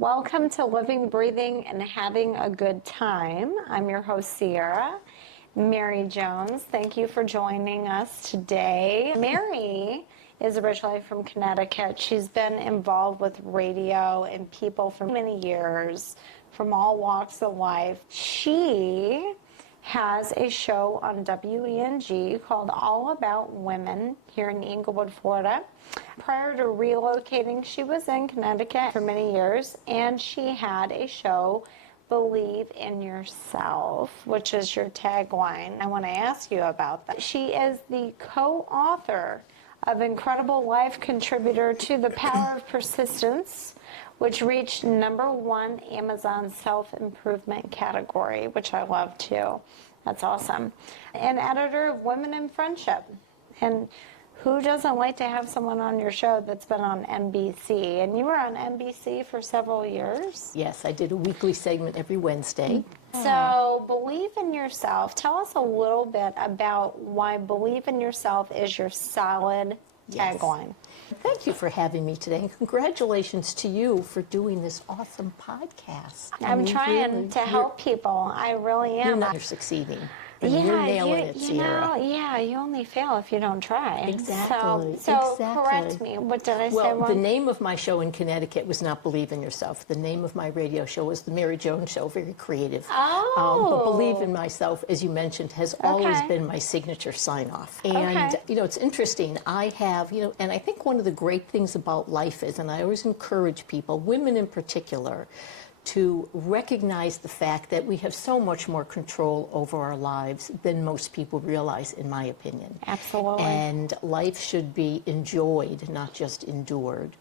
Welcome to Living, Breathing, and Having a Good Time. I'm your host, Sierra. Mary Jones, thank you for joining us today. Mary is originally from Connecticut. She's been involved with radio and people for many years, from all walks of life. She has a show on WENG called All About Women here in Englewood, Florida. Prior to relocating, she was in Connecticut for many years, and she had a show, Believe in Yourself, which is your tagline. I want to ask you about that. She is the co-author of Incredible Life Contributor to The Power of Persistence, which reached #1 Amazon self-improvement category, which I love too. That's awesome. And editor of Women in Friendship. And who doesn't like to have someone on your show that's been on NBC? And you were on NBC for several years? Yes, I did a weekly segment every Wednesday. So, Believe in Yourself. Tell us a little bit about why Believe in Yourself is your solid tagline. Thank you for having me today, and congratulations to you for doing this awesome podcast. I'm trying to help people. I really am. You're succeeding. And you're nailing it, Sierra. You only fail if you don't try. Exactly. So correct me. What did I say wrong? Well, the name of my show in Connecticut was not Believe in Yourself. The name of my radio show was The Mary Jones Show, very creative. But Believe in Myself, as you mentioned, has always been my signature sign-off. And, it's interesting. I have, and I think one of the great things about life is, and I always encourage people, women in particular, to recognize the fact that we have so much more control over our lives than most people realize, in my opinion. Absolutely. And life should be enjoyed, not just endured.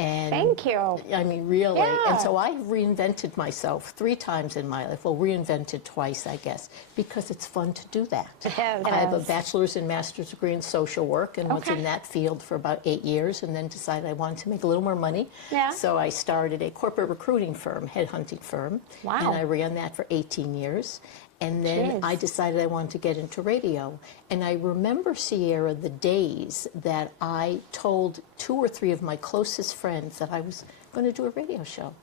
And thank you. I mean, really. Yeah. And so I've reinvented myself 3 times in my life. Well, reinvented twice, I guess, because it's fun to do that. I have a bachelor's and master's degree in social work and was in that field for about 8 years, and then decided I wanted to make a little more money. Yeah. So I started a corporate recruiting firm, headhunting firm. Wow. And I ran that for 18 years. And then I decided I wanted to get into radio. And I remember, Sierra, the days that I told 2 or 3 of my closest friends that I was going to do a radio show.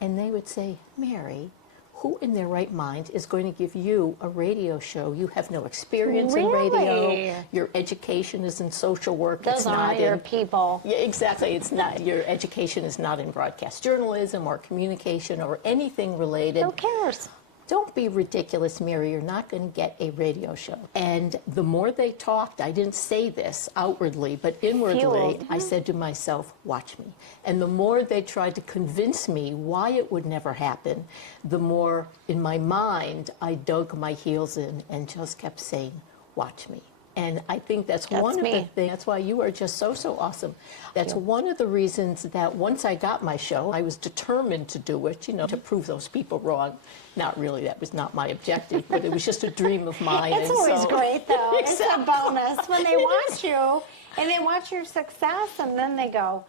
And they would say, Mary, who in their right mind is going to give you a radio show? You have no experience in radio. Your education is in social work. Those aren't your people. Yeah, exactly. It's not. Your education is not in broadcast journalism or communication or anything related. Who cares? Don't be ridiculous, Mary. You're not going to get a radio show. And the more they talked, I didn't say this outwardly, but inwardly, I said to myself, watch me. And the more they tried to convince me why it would never happen, the more in my mind I dug my heels in and just kept saying, watch me. And I think that's one of the things, that's why you are just so awesome. That's one of the reasons that once I got my show, I was determined to do it, to prove those people wrong. Not really, that was not my objective, but it was just a dream of mine. It's always great, though. It's a bonus when they watch you, and they watch your success, and then they go,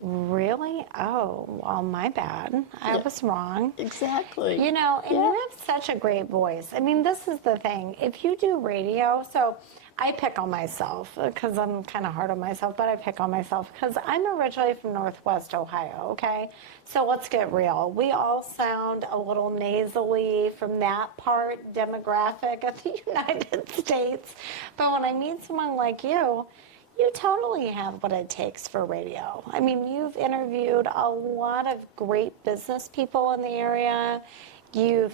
really? Oh, well, my bad. I was wrong. Exactly. And you have such a great voice. I mean, this is the thing. If you do radio, so I pick on myself because I'm kind of hard on myself, but I pick on myself because I'm originally from Northwest Ohio, okay? So let's get real. We all sound a little nasally from that part demographic of the United States. But when I meet someone like you totally have what it takes for radio. I mean, you've interviewed a lot of great business people in the area. You're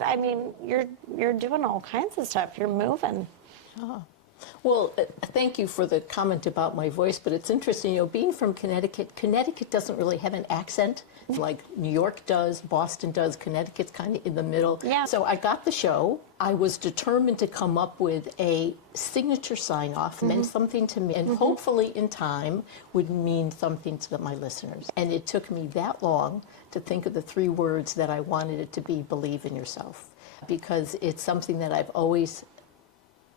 doing all kinds of stuff. You're moving. Oh. Well, thank you for the comment about my voice, but it's interesting, being from Connecticut, Connecticut doesn't really have an accent like New York does, Boston does, Connecticut's kind of in the middle. Yeah. So I got the show. I was determined to come up with a signature sign-off, meant something to me, and hopefully in time would mean something to my listeners. And it took me that long to think of the 3 words that I wanted it to be, believe in yourself, because it's something that I've always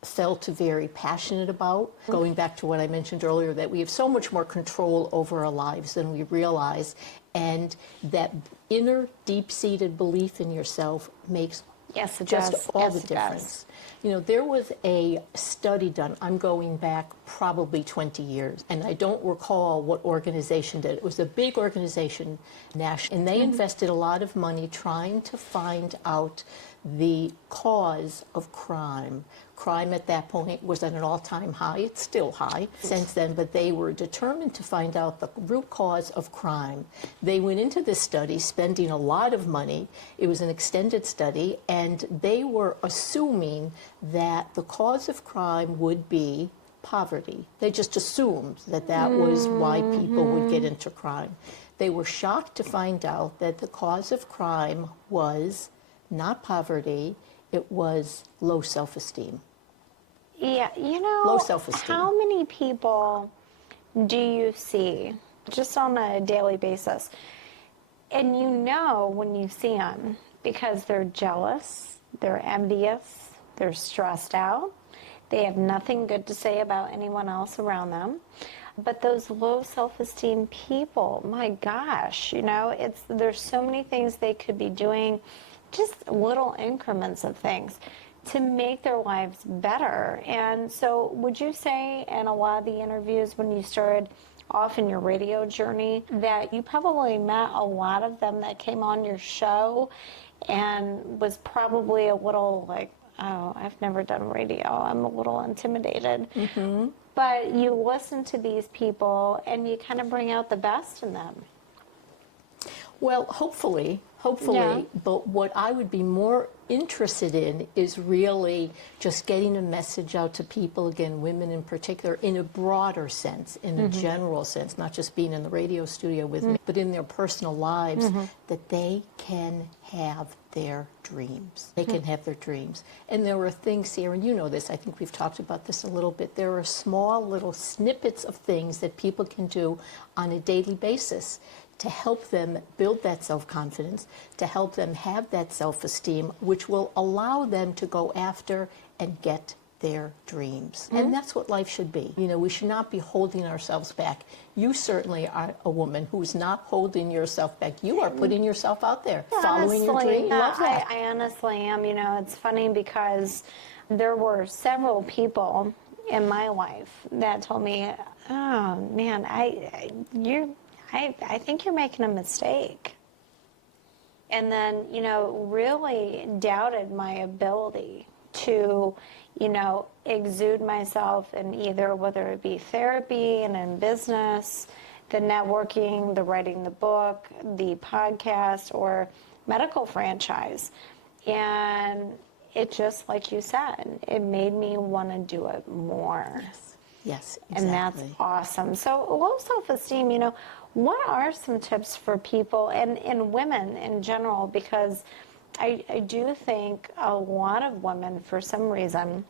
felt very passionate about. Going back to what I mentioned earlier, that we have so much more control over our lives than we realize, and that inner deep-seated belief in yourself makes Yes, it Just does. all Yes, the it difference. does. You know, there was a study done, I'm going back probably 20 years, and I don't recall what organization did it. It was a big organization, national, and they invested a lot of money trying to find out the cause of crime. Crime at that point was at an all-time high. It's still high since then, but they were determined to find out the root cause of crime. They went into this study spending a lot of money. It was an extended study, and they were assuming that the cause of crime would be poverty. They just assumed that that was why people would get into crime. They were shocked to find out that the cause of crime was not poverty, it was low self-esteem. Yeah, Low self-esteem. how many people do you see just on a daily basis? And when you see them because they're jealous, they're envious, they're stressed out, they have nothing good to say about anyone else around them. But those low self-esteem people, my gosh, there's so many things they could be doing, just little increments of things to make their lives better. And so would you say in a lot of the interviews when you started off in your radio journey that you probably met a lot of them that came on your show and was probably a little like, oh, I've never done radio, I'm a little intimidated. Mm-hmm. But you listen to these people and you kind of bring out the best in them. Well, hopefully, Yeah. but what I would be more interested in is really just getting a message out to people, again, women in particular, in a broader sense, in a general sense, not just being in the radio studio with me, but in their personal lives, that they can have their dreams. They can have their dreams. And there are things here, and you know this, I think we've talked about this a little bit, there are small little snippets of things that people can do on a daily basis to help them build that self-confidence, to help them have that self-esteem, which will allow them to go after and get their dreams. And that's what life should be. We should not be holding ourselves back. You certainly are a woman who's not holding yourself back. You are putting yourself out there, following your dream. Love that. I honestly am. It's funny because there were several people in my life that told me, oh man, I think you're making a mistake. And then, really doubted my ability to, exude myself in either, whether it be therapy and in business, the networking, the writing the book, the podcast, or medical franchise. And it just, like you said, it made me want to do it more. Yes, exactly. And that's awesome. So low self-esteem, what are some tips for people and women in general? Because I do think a lot of women, for some reason,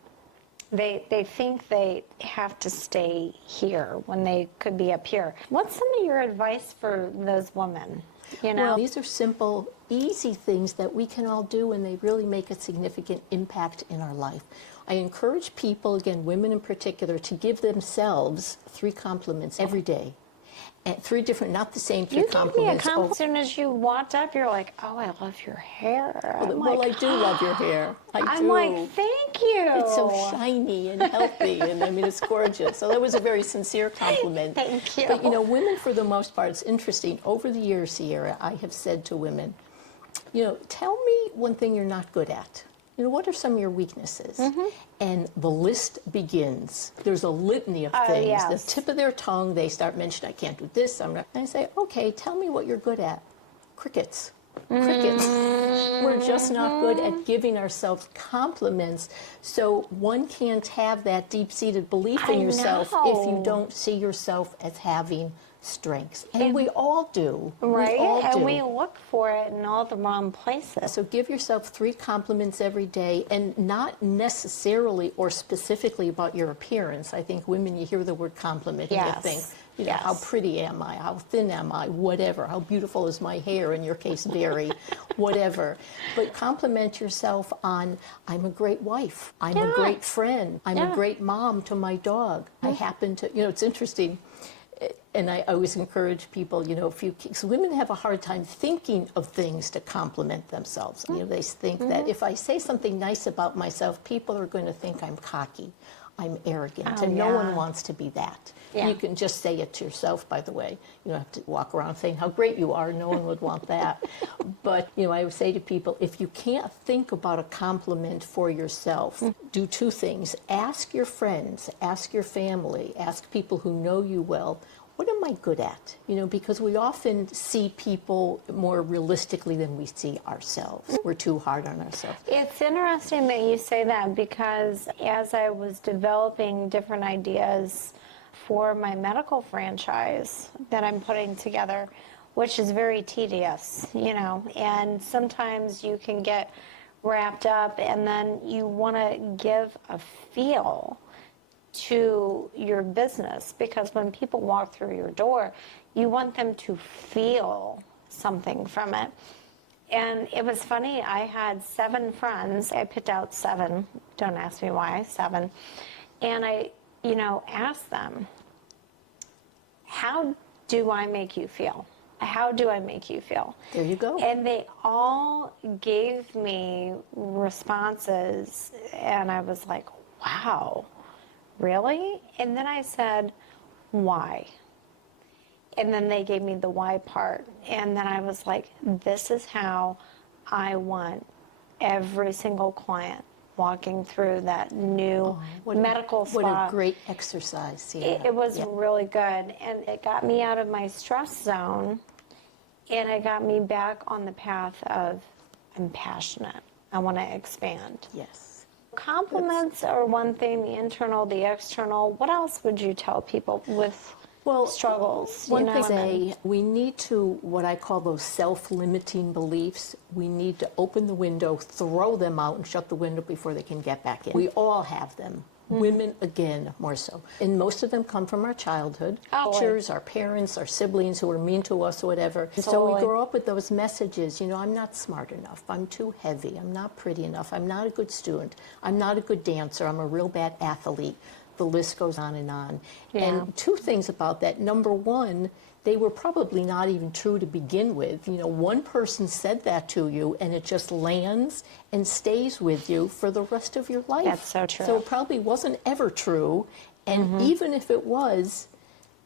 they think they have to stay here when they could be up here. What's some of your advice for those women? Well, these are simple, easy things that we can all do, and they really make a significant impact in our life. I encourage people, again, women in particular, to give themselves 3 compliments every day. And 3 different, not the same 3 compliments. You gave me a compliment. As soon as you walked up, you're like, oh, I love your hair. Well, I do love your hair. I'm like, thank you. It's so shiny and healthy, and it's gorgeous. So that was a very sincere compliment. Thank you. But, women, for the most part, it's interesting. Over the years, Sierra, I have said to women, tell me one thing you're not good at. What are some of your weaknesses? And the list begins. There's a litany of things. Yes. The tip of their tongue, they start mentioning, I can't do this. And I say, okay, tell me what you're good at. Crickets. We're just not good at giving ourselves compliments. So one can't have that deep-seated belief in yourself if you don't see yourself as having strengths. And we all do. Right? We all do. And we look for it in all the wrong places. So give yourself 3 compliments every day, and not necessarily or specifically about your appearance. I think women, you hear the word compliment and you think, how pretty am I? How thin am I? Whatever. How beautiful is my hair? In your case, very. Whatever. But compliment yourself on, I'm a great wife. I'm a great friend. I'm a great mom to my dog. I happen to, it's interesting. And I always encourage people, because women have a hard time thinking of things to compliment themselves. They think that if I say something nice about myself, people are going to think I'm cocky, I'm arrogant, and no one wants to be that. Yeah. You can just say it to yourself, by the way. You don't have to walk around saying how great you are. No one would want that. But, I would say to people, if you can't think about a compliment for yourself, do two things. Ask your friends, ask your family, ask people who know you well, what am I good at? Because we often see people more realistically than we see ourselves. We're too hard on ourselves. It's interesting that you say that, because as I was developing different ideas for my medical franchise that I'm putting together, which is very tedious, and sometimes you can get wrapped up and then you want to give a feel to your business, because when people walk through your door, you want them to feel something from it. And it was funny, I had 7 friends. I picked out 7. Don't ask me why, 7. And I, asked them, how do I make you feel? How do I make you feel? There you go. And they all gave me responses, and I was like, wow, really? And then I said, why? And then they gave me the why part. And then I was like, this is how I want every single client walking through that new medical spa. What a great exercise. Yeah. It was really good. And it got me out of my stress zone. And it got me back on the path of, I'm passionate. I want to expand. Yes. Compliments are one thing, the internal, the external. What else would you tell people with struggles? One thing I say, we need to, what I call those self-limiting beliefs, we need to open the window, throw them out, and shut the window before they can get back in. We all have them. Women, again, more so. And most of them come from our childhood. Teachers, our parents, our siblings who are mean to us or whatever. So we grow up with those messages, I'm not smart enough, I'm too heavy, I'm not pretty enough, I'm not a good student, I'm not a good dancer, I'm a real bad athlete. The list goes on and on. Yeah. And 2 things about that. Number one, they were probably not even true to begin with. One person said that to you, and it just lands and stays with you for the rest of your life. That's so true. So it probably wasn't ever true. And even if it was,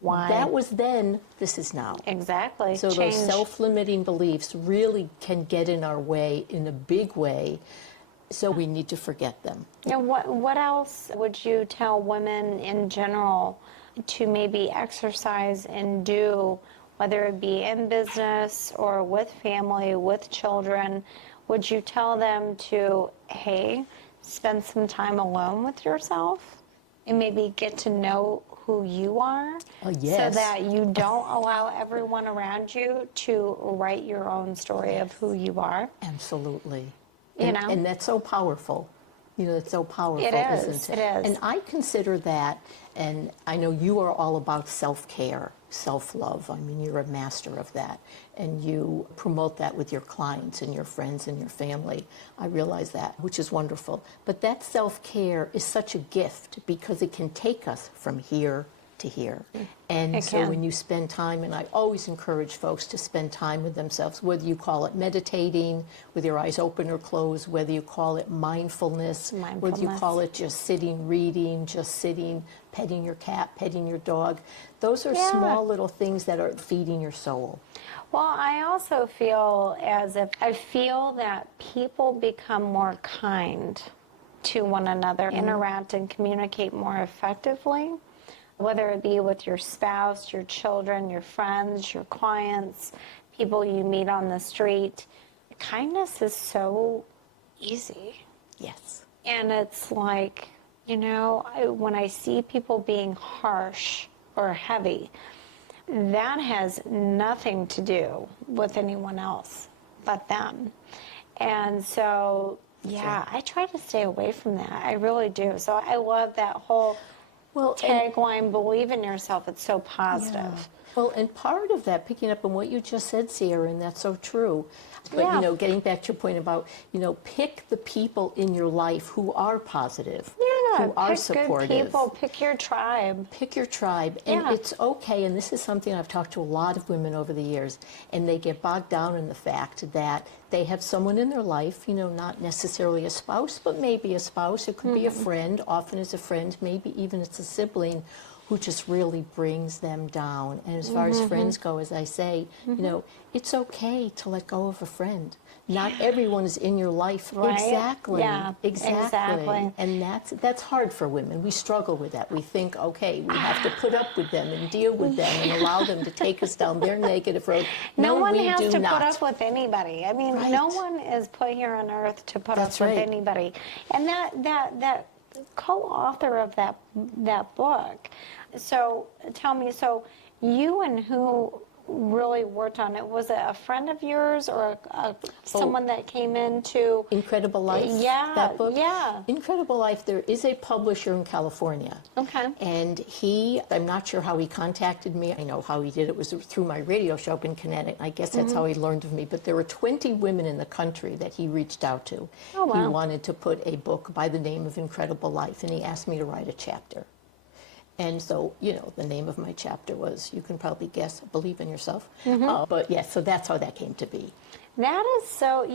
why? That was then, this is now. Exactly. So those self-limiting beliefs really can get in our way in a big way. So we need to forget them. And what else would you tell women in general to maybe exercise and do, whether it be in business or with family, with children? Would you tell them to, hey, spend some time alone with yourself and maybe get to know who you are? Yes. So that you don't allow everyone around you to write your own story of who you are? Absolutely. And that's so powerful. It's so powerful, it is, isn't it? It is. And I consider that, and I know you are all about self-care, self-love. I mean, you're a master of that. And you promote that with your clients and your friends and your family. I realize that, which is wonderful. But that self-care is such a gift because it can take us from here to here. And so when you spend time, and I always encourage folks to spend time with themselves, whether you call it meditating with your eyes open or closed, whether you call it mindfulness, whether you call it just sitting, reading, just sitting, petting your cat, petting your dog. Those are small little things that are feeding your soul. Well, I also feel I feel that people become more kind to one another, interact and communicate more effectively, whether it be with your spouse, your children, your friends, your clients, people you meet on the street. Kindness is so easy. Yes. And it's like, when I see people being harsh or heavy, that has nothing to do with anyone else but them. And so, I try to stay away from that. I really do. So I love that whole tagline, believe in yourself. It's so positive. Yeah. Well, and part of that, picking up on what you just said, Sierra, and that's so true. But, getting back to your point about, pick the people in your life who are positive. who are pick supportive. good people, pick your tribe. Pick your tribe, and Yeah. it's okay, and this is something I've talked to a lot of women over the years, and they get bogged down in the fact that they have someone in their life, not necessarily a spouse, but maybe a spouse. It could be a friend, often it's a friend, maybe even it's a sibling who just really brings them down. And as far as friends go, as I say, it's okay to let go of a friend. Not everyone is in your life. Right? Exactly. Yeah, exactly. And that's hard for women. We struggle with that. We think, okay, we have to put up with them and deal with them and allow them to take us down their negative road. No one we has do to not. put up with anybody. I mean, Right. no one is put here on earth to put That's up with right. anybody. And that co-author of that book. So tell me, so you and who really worked on it? Was it a friend of yours or someone that came into Incredible Life, Yeah, that book? yeah. Incredible Life, there is a publisher in California. Okay. And I'm not sure how he contacted me. I know how he did it was through my radio show up in Connecticut. I guess that's how he learned of me. But there were 20 women in the country that he reached out to. Oh, wow. He wanted to put a book by the name of Incredible Life, and he asked me to write a chapter. And so, the name of my chapter was, you can probably guess, Believe in Yourself. But yes, so that's how that came to be. That is so,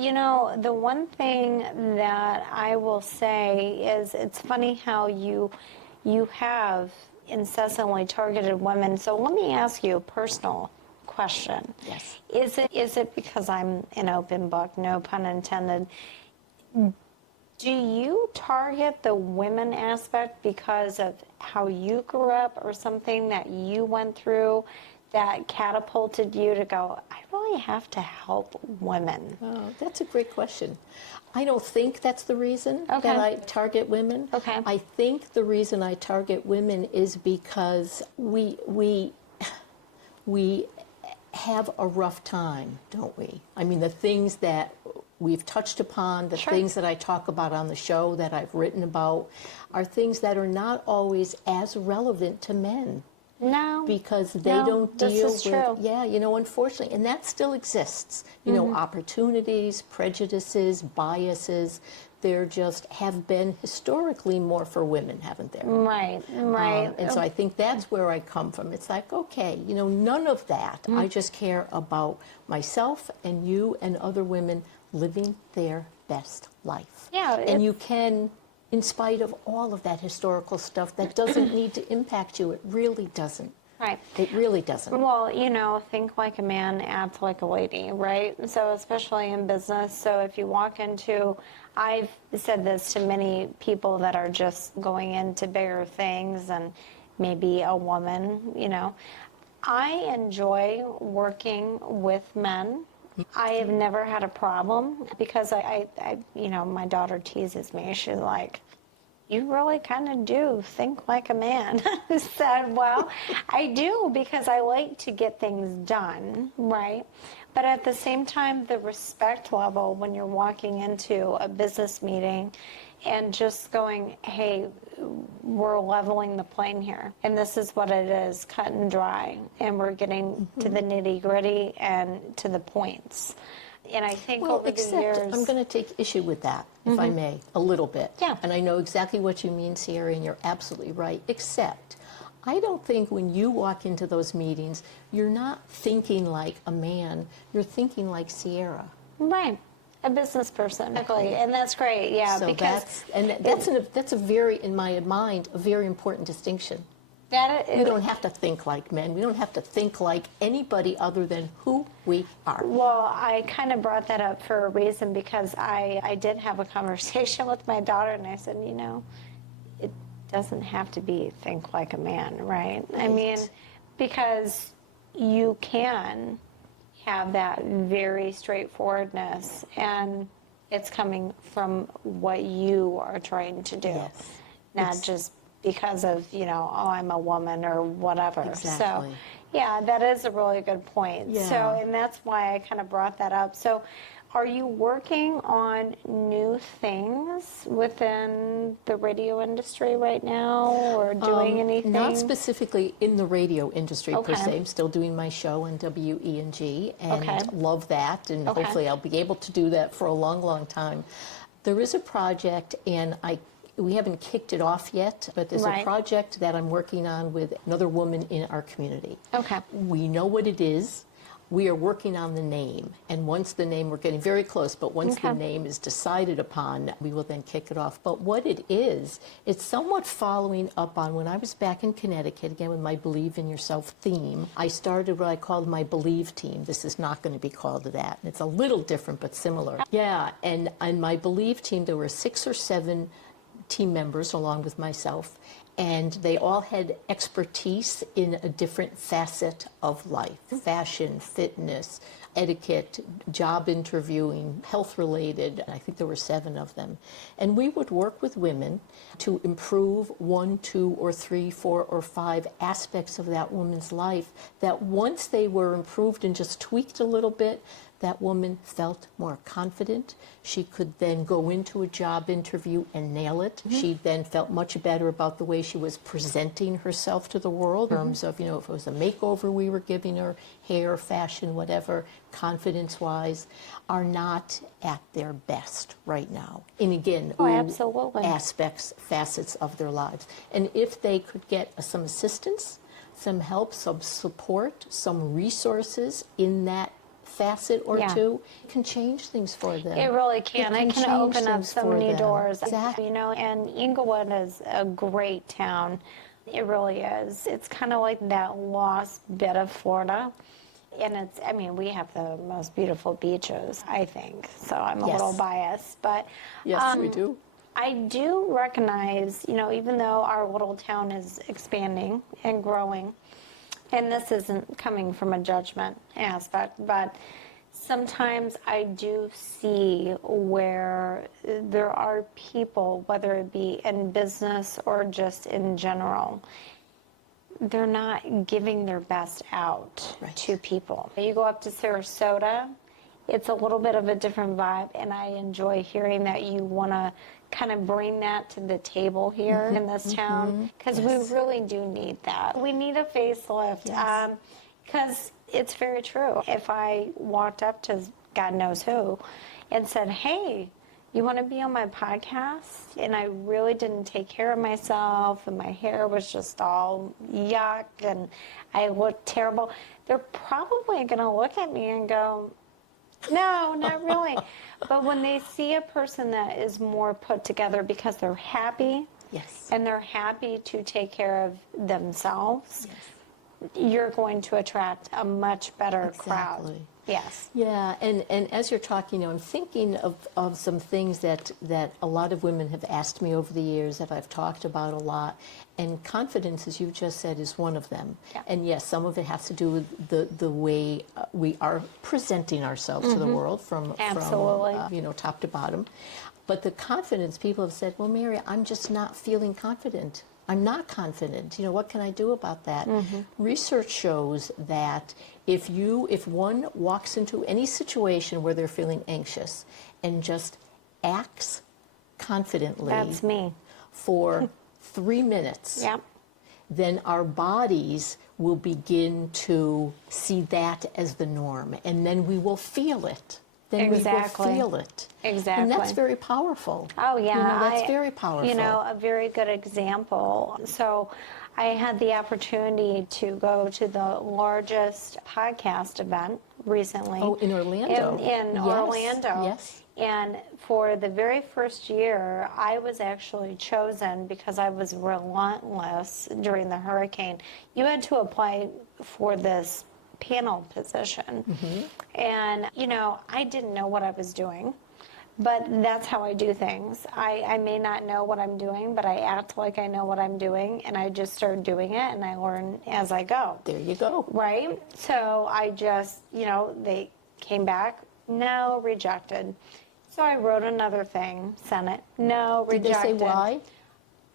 the one thing that I will say is it's funny how you have incessantly targeted women. So let me ask you a personal question. Yes. Is it because I'm an open book, no pun intended? Do you target the women aspect because of how you grew up or something that you went through that catapulted you to go, I really have to help women? Oh, that's a great question. I don't think that's the reason that I target women. Okay. I think the reason I target women is because we have a rough time, don't we? I mean, the things that we've touched upon, the things that I talk about on the show, that I've written about, are things that are not always as relevant to men. No. Because they don't deal this is with, true. unfortunately, and that still exists. Opportunities, prejudices, biases, there just have been historically more for women, haven't there? Right. And so I think that's where I come from. It's like, okay, none of that. I just care about myself and you and other women living their best life. Yeah. And you can, in spite of all of that historical stuff, that doesn't need to impact you. It really doesn't. Right. It really doesn't. Well, think like a man, act like a lady, right? So especially in business. So if you walk into, I've said this to many people that are just going into bigger things and maybe a woman, I enjoy working with men. I have never had a problem because I my daughter teases me. She's like, you really kind of do think like a man. I said, well, I do because I like to get things done, right? But at the same time, the respect level when you're walking into a business meeting and just going, hey, we're leveling the plane here. And this is what it is, cut and dry. And we're getting to the nitty gritty and to the points. And I think over the years... I'm going to take issue with that, if I may, a little bit. Yeah. And I know exactly what you mean, Sierra, and you're absolutely right, except I don't think when you walk into those meetings, you're not thinking like a man, you're thinking like Sierra. Right. A business person. Exactly. And that's great, yeah. So because that's a very, in my mind, a very important distinction. We don't have to think like men. We don't have to think like anybody other than who we are. Well, I kind of brought that up for a reason because I did have a conversation with my daughter and I said, it doesn't have to be think like a man, right? I mean, because you can have that very straightforwardness and it's coming from what you are trying to do. Yes. Not just because of, I'm a woman or whatever. Exactly. So, yeah, that is a really good point. Yeah. So, and that's why I kind of brought that up. So, are you working on new things within the radio industry right now or doing anything? Not specifically in the radio industry per Okay. se. I'm still doing my show on WENG and Okay. love that, and Okay. hopefully I'll be able to do that for a long, long time. There is a project, and we haven't kicked it off yet, but there's Right. a project that I'm working on with another woman in our community. Okay. We know what it is. We are working on the name, and once the name, we're getting very close, but once the Okay. name is decided upon, we will then kick it off. But what it is, it's somewhat following up on when I was back in Connecticut, again with my Believe in Yourself theme, I started what I called my Believe team. This is not going to be called that. It's a little different, but similar. Yeah, and on my Believe team, there were 6 or 7 team members along with myself, and they all had expertise in a different facet of life: fashion, fitness, etiquette, job interviewing, health related. I think there were 7 of them. And we would work with women to improve 1, 2, or 3, 4, or 5 aspects of that woman's life, that once they were improved and just tweaked a little bit, that woman felt more confident. She could then go into a job interview and nail it. She then felt much better about the way she was presenting herself to the world in terms of, if it was a makeover we were giving her, hair, fashion, whatever, confidence-wise, are not at their best right now. And again, Absolutely. aspects, facets of their lives. And if they could get some assistance, some help, some support, some resources in that facet or Yeah. 2, can change things for them. It really can. It can change open up things so for many them. doors. Exactly. And Inglewood is a great town. It really is. It's kind of like that lost bit of Florida. And we have the most beautiful beaches, I think. So I'm a Yes. little biased. But Yes, we do. I do recognize, even though our little town is expanding and growing, and this isn't coming from a judgment aspect, but sometimes I do see where there are people, whether it be in business or just in general, they're not giving their best out Right. to people. You go up to Sarasota, it's a little bit of a different vibe, and I enjoy hearing that you want to kind of bring that to the table here in this town, because Yes. we really do need that. We need a facelift, Yes. because it's very true. If I walked up to God knows who and said, hey, you want to be on my podcast? And I really didn't take care of myself, and my hair was just all yuck, and I looked terrible, they're probably going to look at me and go, no, not really. But when they see a person that is more put together because they're happy, Yes. and they're happy to take care of themselves, you're going to attract a much better crowd. Exactly. Yes. Yeah, and as you're talking, I'm thinking of some things that a lot of women have asked me over the years that I've talked about a lot, and confidence, as you just said, is one of them. Yeah. And yes, some of it has to do with the way we are presenting ourselves to the world from Absolutely. top to bottom. But the confidence, people have said, well, Mary, I'm just not feeling confident. I'm not confident. What can I do about that? Research shows that if one walks into any situation where they're feeling anxious and just acts confidently That's me. for 3 minutes, Yep. then our bodies will begin to see that as the norm, and then we will feel it. Then Exactly. we will feel it. Exactly. And that's very powerful. Oh, yeah. That's very powerful. A very good example. So I had the opportunity to go to the largest podcast event recently. Oh, in Orlando. In Yes, Orlando. yes. And for the very first year, I was actually chosen because I was relentless during the hurricane. You had to apply for this panel position. And, I didn't know what I was doing, but that's how I do things. I may not know what I'm doing, but I act like I know what I'm doing, and I just start doing it, and I learn as I go. There you go. Right? So I just, they came back, no, rejected. So I wrote another thing, sent it, no, Did they rejected. say why?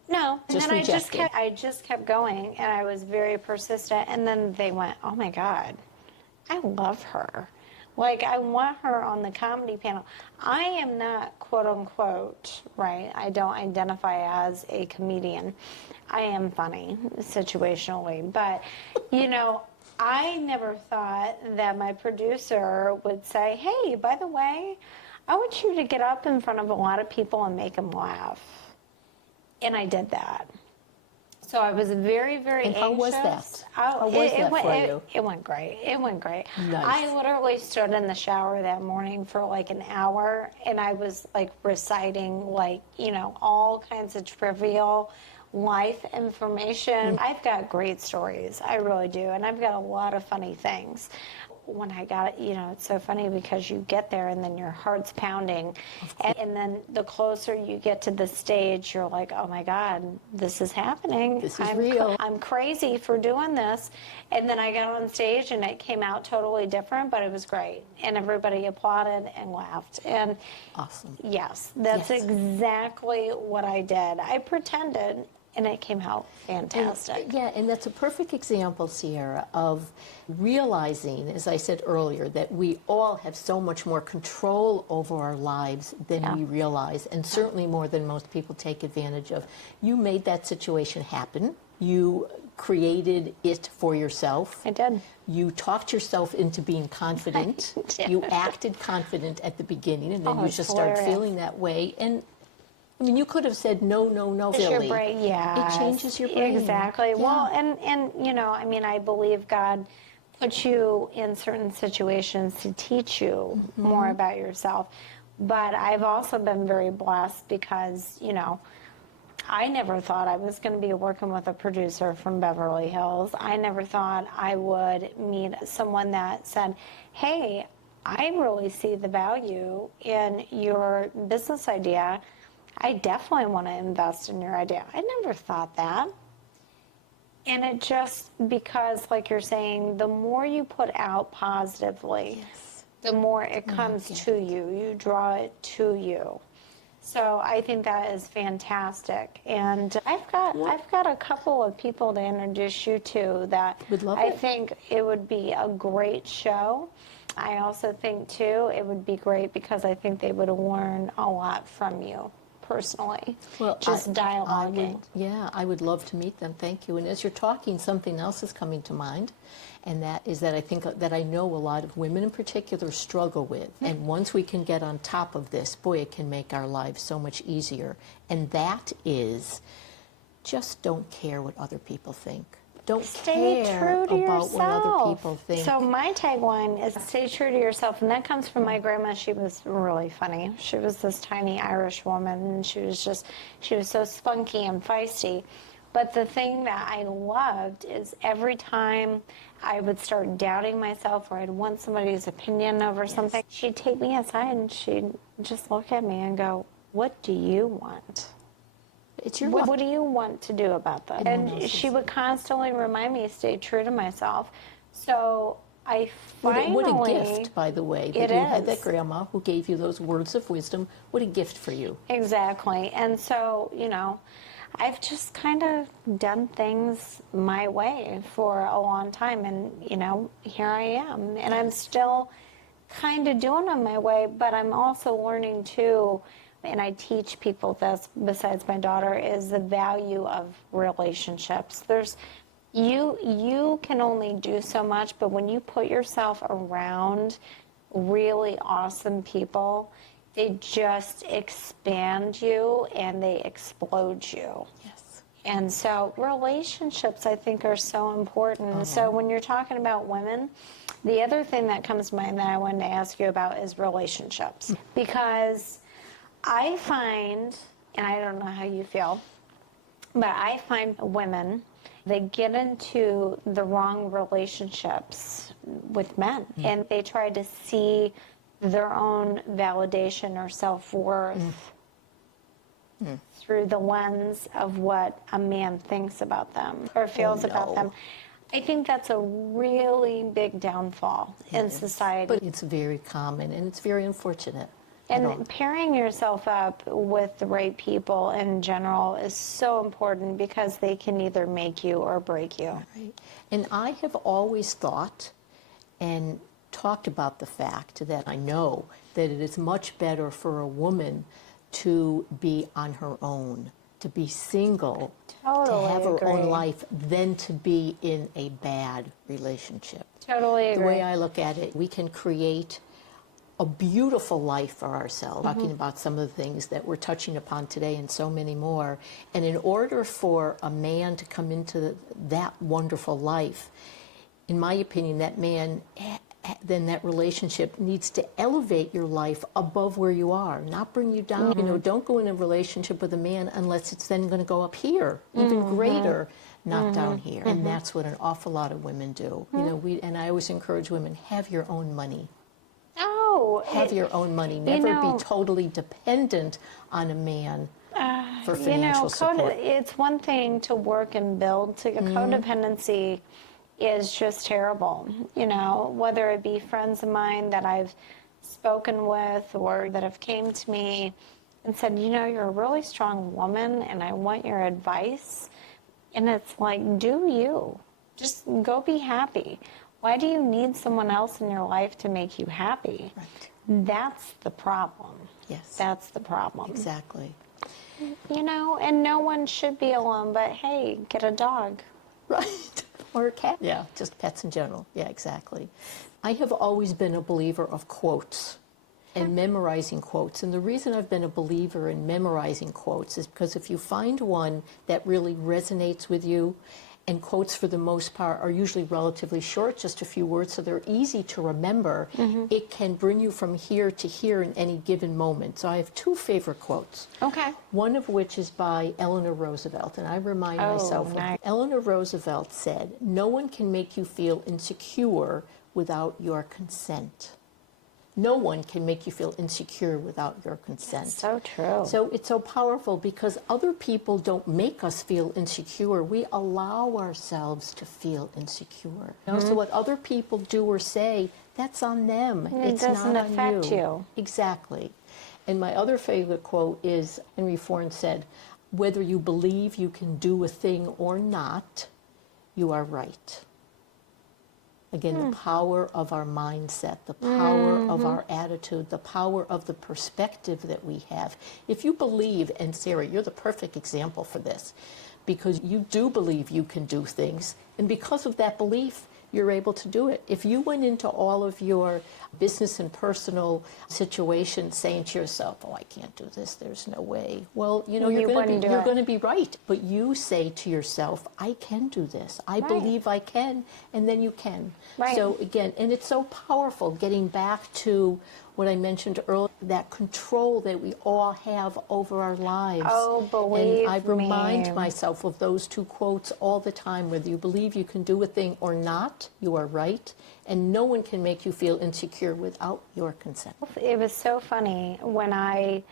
No, and Just then rejected. I just kept going, and I was very persistent. And then they went, "Oh my God, I love her. Like, I want her on the comedy panel." I am not quote unquote, right? I don't identify as a comedian. I am funny situationally, but I never thought that my producer would say, "Hey, by the way, I want you to get up in front of a lot of people and make them laugh." And I did that. So I was very, very And anxious. how was that? How was that for you? It went great. It went great. Nice. I literally stood in the shower that morning for like an hour, and I was like reciting like, all kinds of trivial life information. I've got great stories. I really do. And I've got a lot of funny things. When I got it, it's so funny because you get there and then your heart's pounding. And then the closer you get to the stage, you're like, oh my God, this is happening. This is real. I'm crazy for doing this. And then I got on stage and it came out totally different, but it was great. And everybody applauded and laughed. And Awesome. yes, that's exactly what I did. I pretended and it came out fantastic. And that's a perfect example, Sierra, of realizing, as I said earlier, that we all have so much more control over our lives than we realize, and certainly more than most people take advantage of. You made that situation happen. You created it for yourself. I did. You talked yourself into being confident. You acted confident at the beginning, and then you just start feeling that way. And I mean, you could have said no, It's silly. your brain, It changes your brain. Exactly. Yeah. Well, and I believe God puts you in certain situations to teach you more about yourself. But I've also been very blessed because, I never thought I was going to be working with a producer from Beverly Hills. I never thought I would meet someone that said, hey, I really see the value in your business idea. I definitely want to invest in your idea. I never thought that. And it just, because like you're saying, the more you put out positively, the more it comes to you. You draw it to you. So I think that is fantastic. And I've got a couple of people to introduce you to that I think it would be a great show. I also think too it would be great because I think they would learn a lot from you. Personally, just dialoguing. I would love to meet them. Thank you. And as you're talking, something else is coming to mind, and that is that I think that I know a lot of women in particular struggle with. And once we can get on top of this, boy, it can make our lives so much easier. And that is, just don't care what other people think. Don't stay care true to about yourself. what other people think. So my tagline is stay true to yourself, and that comes from my grandma. She was really funny. She was this tiny Irish woman, and she was so spunky and feisty. But the thing that I loved is every time I would start doubting myself or I'd want somebody's opinion over something, she'd take me aside and she'd just look at me and go, what do you want? It's your what do you want to do about that? And she would constantly remind me to stay true to myself. So I finally... What a gift, by the way, that you had that grandma who gave you those words of wisdom. What a gift for you. Exactly. And so, I've just kind of done things my way for a long time. And, here I am. And I'm still kind of doing them my way, but I'm also learning too, and I teach people this besides my daughter, is the value of relationships. You can only do so much, but when you put yourself around really awesome people, they just expand you and they explode you. Yes. And so relationships, I think, are so important. So when you're talking about women, the other thing that comes to mind that I wanted to ask you about is relationships. Because I find, and I don't know how you feel, but I find women, they get into the wrong relationships with men, and they try to see their own validation or self-worth through the lens of what a man thinks about them or feels about them. I think that's a really big downfall in society. But it's very common, and it's very unfortunate. And pairing yourself up with the right people in general is so important because they can either make you or break you. Right. And I have always thought and talked about the fact that I know that it is much better for a woman to be on her own, to be single, Totally to have her own agree. life, than to be in a bad relationship. Totally agree. The way I look at it, we can create a beautiful life for ourselves, talking about some of the things that we're touching upon today and so many more. And in order for a man to come into that wonderful life, in my opinion, that man, then that relationship needs to elevate your life above where you are, not bring you down. You know, don't go in a relationship with a man unless it's then going to go up here, even greater, not down here. And that's what an awful lot of women do. You know, and I always encourage women, have your own money. Oh, Have your own money. Never be totally dependent on a man for financial support. It's one thing to work and build. Codependency is just terrible. You know, whether it be friends of mine that I've spoken with or that have came to me and said, you know, you're a really strong woman and I want your advice. And it's like, do you? Just go be happy. Why do you need someone else in your life to make you happy? Right. That's the problem. Yes. That's the problem. Exactly. You know, and no one should be alone, but hey, get a dog. Right. Or a cat. Yeah, just pets in general. Yeah, exactly. I have always been a believer of quotes and memorizing quotes. And the reason I've been a believer in memorizing quotes is because if you find one that really resonates with you, and quotes for the most part are usually relatively short, just a few words, so they're easy to remember, it can bring you from here to here in any given moment. So I have two favorite quotes. Okay. One of which is by Eleanor Roosevelt, and I remind myself nice. of Eleanor Roosevelt said, "No one can make you feel insecure without your consent." No one can make you feel insecure without your consent. That's so true. So it's so powerful because other people don't make us feel insecure. We allow ourselves to feel insecure. You know? So what other people do or say, that's on them. It's doesn't not on affect you. Exactly. And my other favorite quote is Henry Ford said, "Whether you believe you can do a thing or not, you are right." Again, the power of our mindset, the power of our attitude, the power of the perspective that we have. If you believe, and Sarah, you're the perfect example for this, because you do believe you can do things, and because of that belief, you're able to do it. If you went into all of your business and personal situations saying to yourself, "Oh, I can't do this, there's no way," well, you know, you're going to be right. But you say to yourself, "I can do this. I believe I can," and then you can. Right. So again, and it's so powerful getting back to what I mentioned earlier, that control that we all have over our lives. Oh, believe And I remind me. myself of those two quotes all the time. Whether you believe you can do a thing or not, you are right. And no one can make you feel insecure without your consent. It was so funny when I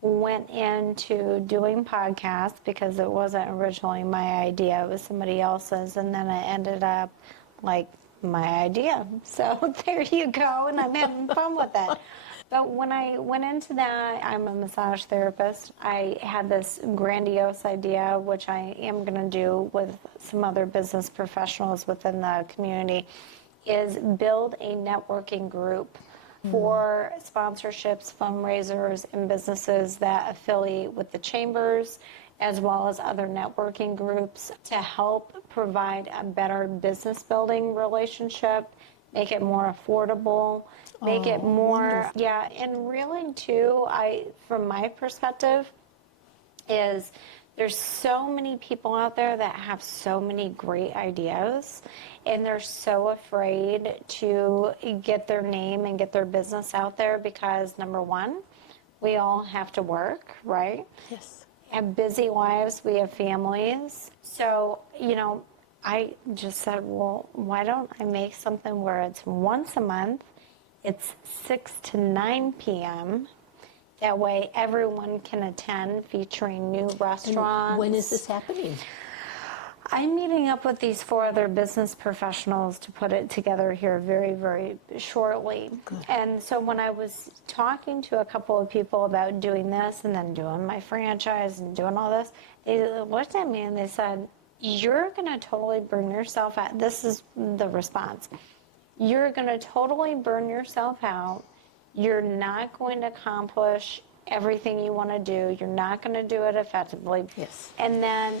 went into doing podcasts, because it wasn't originally my idea, it was somebody else's, and then it ended up like my idea. So there you go, and I'm having fun with it. But when I went into that, I'm a massage therapist. I had this grandiose idea, which I am going to do with some other business professionals within the community, is build a networking group for sponsorships, fundraisers, and businesses that affiliate with the chambers, as well as other networking groups, to help provide a better business building relationship, make it more affordable, make it more, wonderful. and really too, from my perspective, is there's so many people out there that have so many great ideas, and they're so afraid to get their name and get their business out there because, number one, we all have to work, right? Yes. Have busy lives, we have families. So, you know, I just said, well, why don't I make something where it's once a month, it's 6 to 9 p.m., that way everyone can attend, featuring new restaurants. And when is this happening? I'm meeting up with these 4 other business professionals to put it together here very, very shortly. Good. And so when I was talking to a couple of people about doing this and then doing my franchise and doing all this, they looked at me and they said, "You're going to totally burn yourself out." This is the response. "You're going to totally burn yourself out. You're not going to accomplish everything you want to do. You're not going to do it effectively." Yes. And then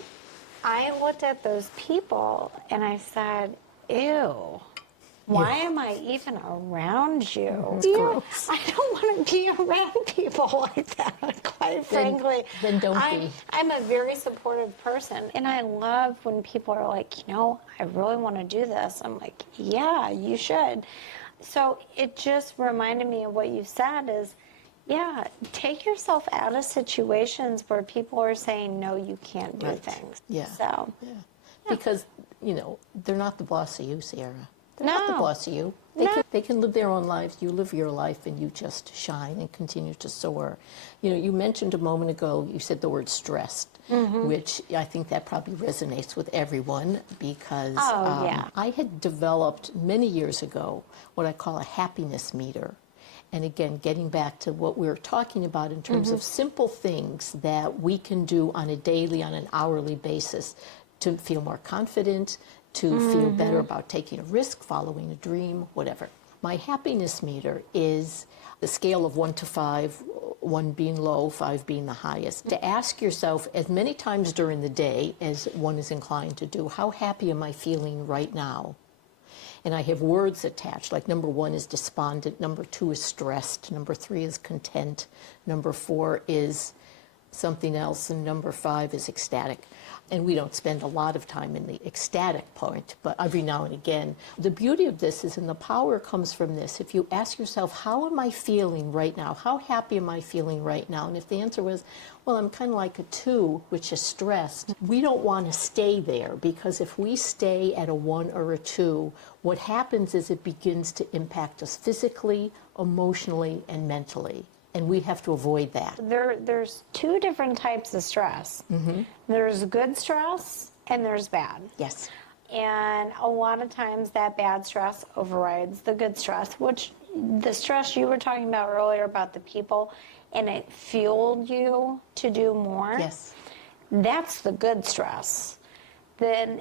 I looked at those people and I said, ew, Why am I even around you? It's gross. I don't want to be around people like that, quite frankly. Then don't be. I'm a very supportive person, and I love when people are like, I really want to do this. I'm like, yeah, you should. So it just reminded me of what you said is, take yourself out of situations where people are saying, no, you can't do things. Yeah. So, Because, they're not the boss of you, Sierra. They're not the No. boss of you. They can live their own lives. You live your life, and you just shine and continue to soar. You mentioned a moment ago, you said the word stressed, which I think that probably resonates with everyone because I had developed many years ago what I call a happiness meter. And again, getting back to what we were talking about in terms of simple things that we can do on a daily, on an hourly basis to feel more confident, to feel better about taking a risk, following a dream, whatever. My happiness meter is the scale of 1 to 5, 1 being low, 5 being the highest. To ask yourself as many times during the day as one is inclined to do, how happy am I feeling right now? And I have words attached, like number 1 is despondent, number 2 is stressed, number 3 is content, number 4 is something else, and number 5 is ecstatic. And we don't spend a lot of time in the ecstatic point, but every now and again. The beauty of this is, and the power comes from this, if you ask yourself, how am I feeling right now? How happy am I feeling right now? And if the answer was, well, I'm kind of like a 2, which is stressed, we don't want to stay there, because if we stay at a 1 or a 2, what happens is it begins to impact us physically, emotionally, and mentally. And we have to avoid that. There's 2 different types of stress. There's good stress and there's bad. Yes. And a lot of times that bad stress overrides the good stress, which the stress you were talking about earlier about the people, and it fueled you to do more. Yes. That's the good stress. And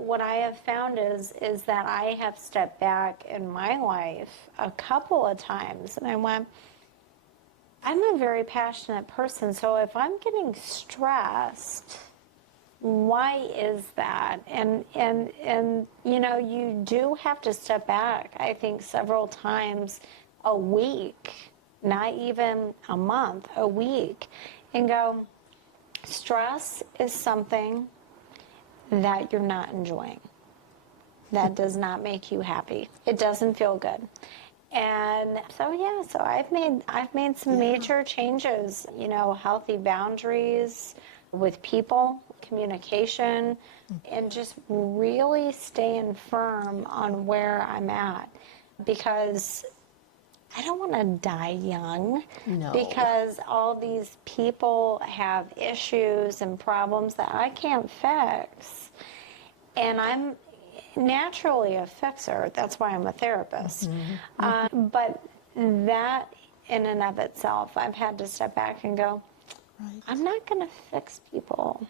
what I have found is that I have stepped back in my life a couple of times, and I went, I'm a very passionate person, so if I'm getting stressed, why is that? And you do have to step back, I think, several times a week, not even a month, a week, and go, stress is something that you're not enjoying. That does not make you happy. It doesn't feel good. And so I've made some major changes, healthy boundaries with people, communication, and just really staying firm on where I'm at, because I don't want to die young. No. Because all these people have issues and problems that I can't fix. And I'm naturally a fixer. That's why I'm a therapist. But that in and of itself, I've had to step back and go, I'm not going to fix people.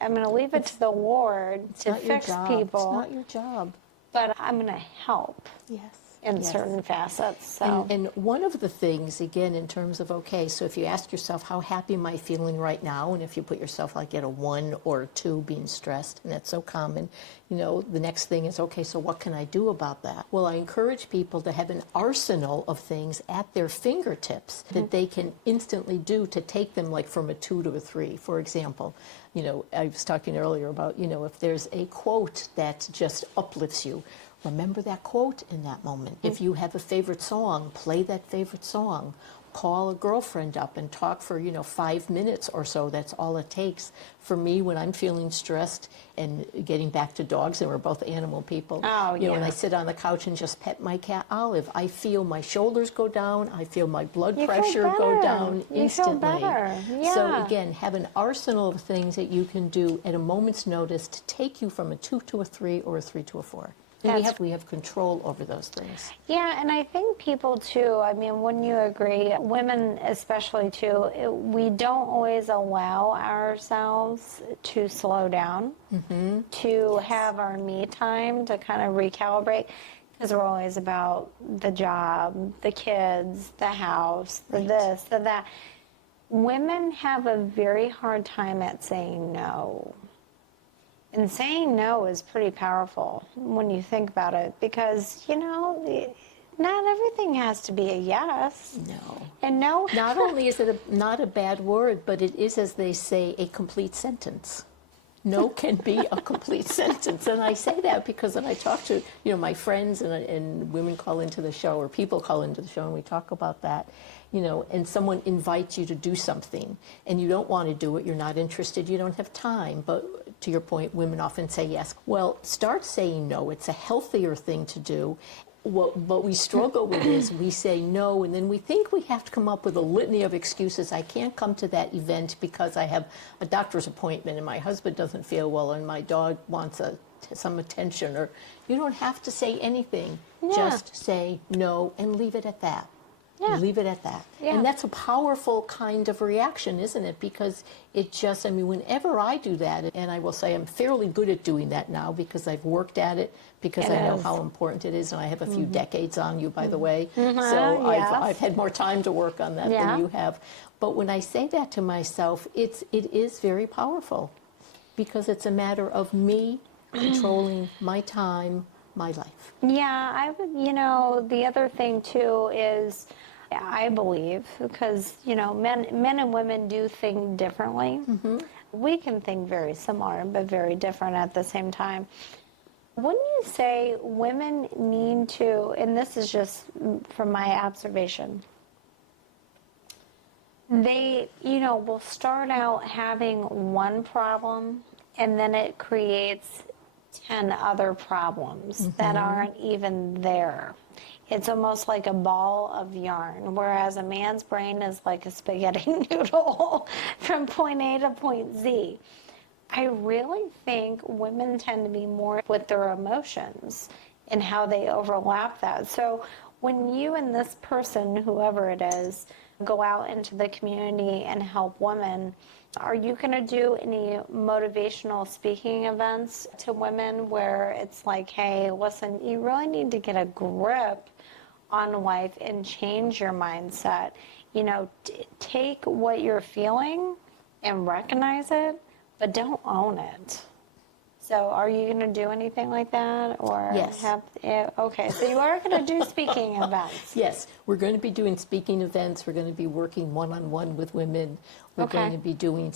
I'm going to leave it to the Lord to fix people. It's not your job. But I'm going to help. Yes. In certain facets. So. And one of the things, again, in terms of, okay, so if you ask yourself, how happy am I feeling right now? And if you put yourself like at a 1 or a 2 being stressed, and that's so common, the next thing is, okay, so what can I do about that? Well, I encourage people to have an arsenal of things at their fingertips that they can instantly do to take them like from a 2 to a 3. For example, I was talking earlier about, if there's a quote that just uplifts you, remember that quote in that moment. If you have a favorite song, play that favorite song. Call a girlfriend up and talk for, 5 minutes or so. That's all it takes. For me, when I'm feeling stressed, and getting back to dogs, and we're both animal people, when I sit on the couch and just pet my cat Olive, I feel my shoulders go down, I feel my blood pressure go down instantly. You feel better. Yeah. So again, have an arsenal of things that you can do at a moment's notice to take you from a 2 to a 3 or a 3 to a 4. And we have control over those things. Yeah, and I think people too, wouldn't you agree, women especially too, we don't always allow ourselves to slow down, to have our me time, to kind of recalibrate, because we're always about the job, the kids, the house, the this, the that. Women have a very hard time at saying no. And saying no is pretty powerful when you think about it because, not everything has to be a yes. No. And no. Not only is it not a bad word, but it is, as they say, a complete sentence. No can be a complete sentence. And I say that because when I talk to, my friends and women call into the show or people call into the show and we talk about that, and someone invites you to do something and you don't want to do it, you're not interested, you don't have time. But to your point, women often say yes. Well, start saying no. It's a healthier thing to do. What we struggle with is we say no, and then we think we have to come up with a litany of excuses. I can't come to that event because I have a doctor's appointment and my husband doesn't feel well and my dog wants some attention. Or you don't have to say anything. Yeah. Just say no and leave it at that. Yeah. Leave it at that. Yeah. And that's a powerful kind of reaction, isn't it? Because it just, whenever I do that, and I will say I'm fairly good at doing that now because I've worked at it, because I know how important it is, and I have a few decades on you, by the way. So Yes. I've had more time to work on that than you have. But when I say that to myself, it is very powerful because it's a matter of me controlling my time, my life. Yeah, I would, the other thing too is, I believe, because, men and women do think differently. Mm-hmm. We can think very similar, but very different at the same time. Wouldn't you say women need to, and this is just from my observation, they, will start out having one problem and then it creates 10 other problems that aren't even there. It's almost like a ball of yarn, whereas a man's brain is like a spaghetti noodle from point A to point Z. I really think women tend to be more with their emotions and how they overlap that. So when you and this person, whoever it is, go out into the community and help women, are you going to do any motivational speaking events to women where it's like, hey, listen, you really need to get a grip on life and change your mindset? Take what you're feeling and recognize it, but don't own it. So are you going to do anything like that? Or Yes. Okay, so you are going to do speaking events. Yes, we're going to be doing speaking events. We're going to be working one-on-one with women. We're going to be doing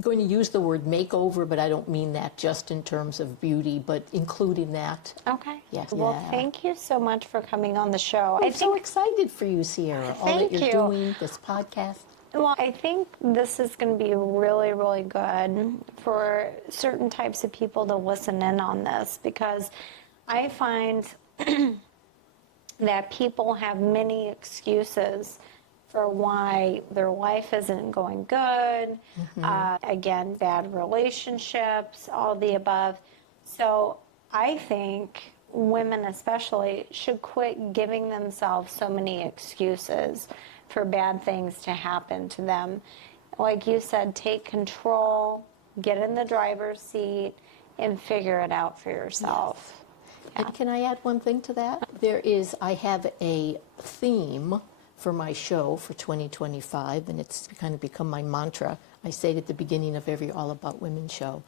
going to use the word makeover, but I don't mean that just in terms of beauty, but including that. Okay. Yes. Well, Yeah. Thank you so much for coming on the show. I'm so excited for you, Sierra, all that Thank you're you. doing, this podcast. Well, I think this is going to be really, really good for certain types of people to listen in on this, because I find that people have many excuses for why their life isn't going good. Again, bad relationships, all the above. So I think women especially should quit giving themselves so many excuses for bad things to happen to them. Like you said, take control, get in the driver's seat, and figure it out for yourself. Yes. And can I add one thing to that? I have a theme for my show for 2025, and it's kind of become my mantra. I say it at the beginning of every All About Women show.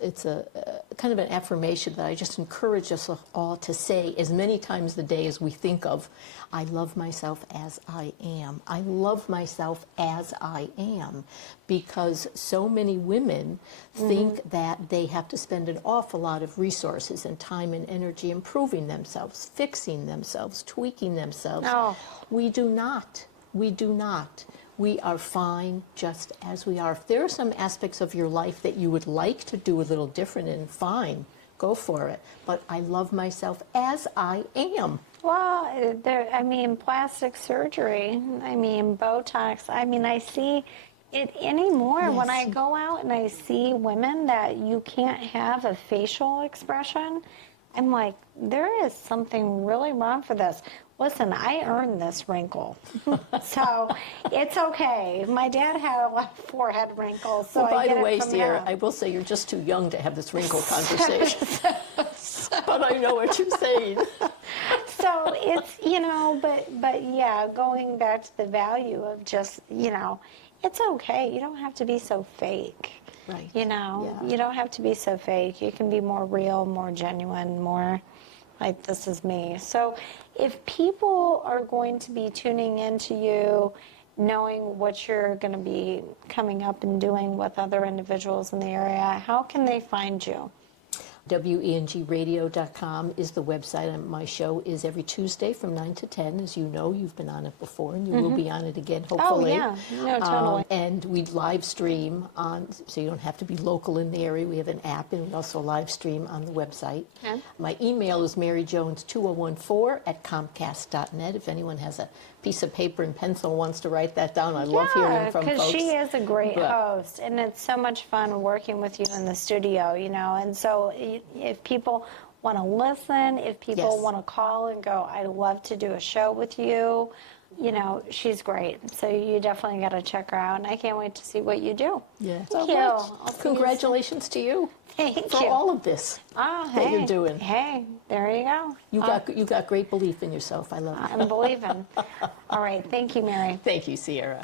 It's a kind of an affirmation that I just encourage us all to say as many times a day as we think of. I love myself as I am. I love myself as I am. Because so many women think that they have to spend an awful lot of resources and time and energy improving themselves, fixing themselves, tweaking themselves. No. We do not. We do not. We are fine just as we are. If there are some aspects of your life that you would like to do a little different, and fine, go for it. But I love myself as I am. Well, plastic surgery, Botox. I see it anymore. Yes. When I go out and I see women that you can't have a facial expression, I'm like, there is something really wrong for this. Listen, I earned this wrinkle, so it's okay. My dad had a lot of forehead wrinkles, so Well, by I get the way, it from Sierra, him. I will say you're just too young to have this wrinkle conversation. But I know what you're saying. So it's, but yeah, going back to the value of just, it's okay. You don't have to be so fake. Right. You know, Yeah. you don't have to be so fake. You can be more real, more genuine, more like this is me. So if people are going to be tuning into you, knowing what you're going to be coming up and doing with other individuals in the area, how can they find you? wengradio.com is the website, and my show is every Tuesday from 9 to 10. As you know, you've been on it before, and you will be on it again, hopefully. Oh, yeah. No, totally. And we live stream on, so you don't have to be local in the area. We have an app, and we also live stream on the website. Okay. My email is maryjones2014@comcast.net. If anyone has a piece of paper and pencil and wants to write that down, I love hearing from folks. Because she is a great But- host, and it's so much fun working with you in the studio, you know. And so if people want to listen, if people Yes. want to call and go, I'd love to do a show with you, you know, she's great. So you definitely got to check her out, and I can't wait to see what you do. Yeah. Thank So you. much. I'll see you soon. Congratulations to you Thank for you. all of this Oh, that hey, you're doing. Hey, there you go. You got great belief in yourself. I love it. I'm believing. All right. Thank you, Mary. Thank you, Sierra.